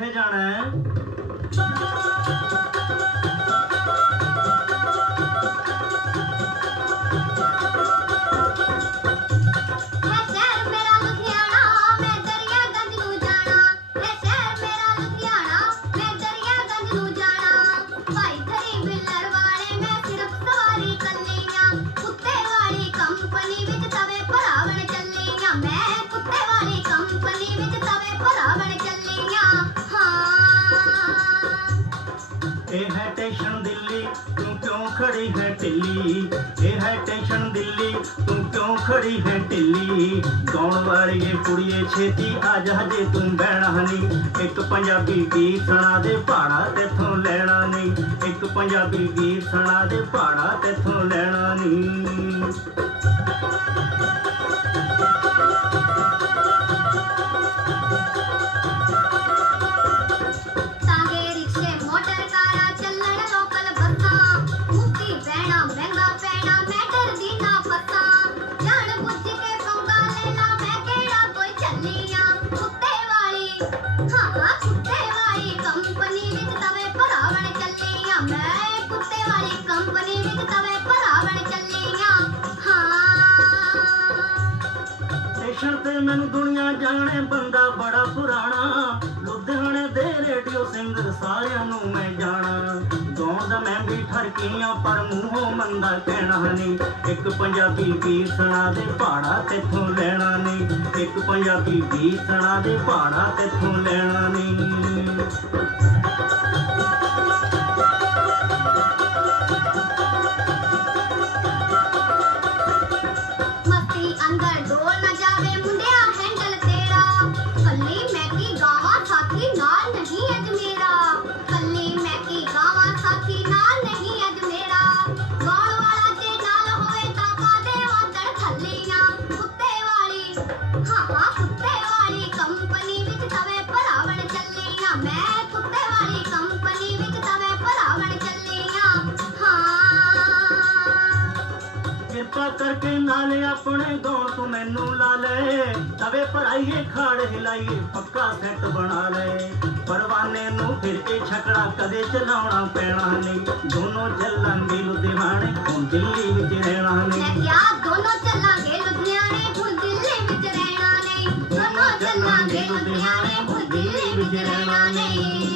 ਕਿੱਥੇ ਜਾਣਾ ਹੈ? ਤੂੰ ਕਿਉਂ ਖੜੀ ਹੈ ਢਿੱਲੀ ਇਹ ਹੈ ਟੈਨਸ਼ਨ ਦਿੱਲੀ ਤੂੰ ਕਿਉਂ ਖੜੀ ਹੈ ਢਿੱਲੀ ਗਾਉਣ ਵਾਲੀਏ ਕੁੜੀਏ ਛੇਤੀ ਆ ਜਾ ਜੇ ਤੂੰ ਬਹਿਣਾ ਨਹੀਂ ਇੱਕ ਪੰਜਾਬੀ ਗੀਤ ਸੁਣਾ ਦੇ ਪਹਾੜਾ ਤੇਥੋਂ ਲੈਣਾ ਨਹੀਂ ਇੱਕ ਪੰਜਾਬੀ ਗੀਤ ਸੁਣਾ ਦੇ ਪਹਾੜਾ ਤੇਥੋਂ ਲੈਣਾ ਨਹੀਂ ਕੁੱਤੇ ਵਾਲੀ ਕੰਪਨੀ ਵਿੱਚ ਤਵੇ ਭਰਾਵਣ ਚੱਲੀਆਂ। ਹਾਂ। ਸਟੇਸ਼ਨ ਤੇ ਮੈਨੂੰ ਦੁਨੀਆ ਜਾਣੇ ਬੰਦਾ ਬੜਾ ਪੁਰਾਣਾ। ਲੁਧਿਆਣੇ ਦੇ ਰੇਡੀਓ ਸਿੰਗਰ ਸਾਰਿਆਂ ਨੂੰ ਮੈਂ ਜਾਣਾ। ਗਾਉਣ ਦਾ ਮੈਂ ਵੀ ਠਰਕੀਆਂ ਪਰ ਮੂੰਹੋਂ ਮੰਦਾ ਕਹਿਣਾ ਨਹੀਂ। ਇੱਕ ਪੰਜਾਬੀ ਗੀਤ ਸੁਣਾ ਦੇ ਪਹਾੜਾ ਤੇਥੋਂ ਲੈਣਾ ਨਹੀਂ। ਇੱਕ ਪੰਜਾਬੀ ਗੀਤ ਸੁਣਾ ਦੇ ਪਹਾੜਾ ਤੇਥੋਂ ਲੈਣਾ ਨਹੀਂ। ਕਿਰਪਾ ਕਰਕੇ ਨਾਲੇ ਆਪਣੇ ਗਾਉਣ ਤੂੰ ਮੈਨੂੰ ਲਾ ਲੈ ਤਵੇ ਭਰਾਈਏ ਖਾੜ ਹਿਲਾਈਏ, ਪੱਕਾ ਸੈੱਟ ਬਣਾ ਲੈ ਪਰਵਾਨੇ ਨੂੰ ਫਿਰ ਕੇ ਛਕੜਾ ਕਦੇ ਚਲਾਉਣਾ ਪੈਣਾ ਨਹੀਂ। ਦੋਨੋਂ ਚੱਲਾਂਗੇ ਲੁਧਿਆਣੇ, ਹੁਣ ਦਿੱਲੀ ਵਿੱਚ ਰਹਿਣਾ ਨਹੀਂ। ਕਿਆ ਦੋਨੋਂ ਚੱਲਾਂਗੇ ਲੁਧਿਆਣੇ, ਹੁਣ ਦਿੱਲੀ ਵਿੱਚ ਰਹਿਣਾ ਨਹੀਂ। ਦੋਨੋਂ ਚੱਲਾਂਗੇ ਲੁਧਿਆਣੇ, ਹੁਣ ਦਿੱਲੀ ਵਿੱਚ ਰਹਿਣਾ ਨਹੀਂ।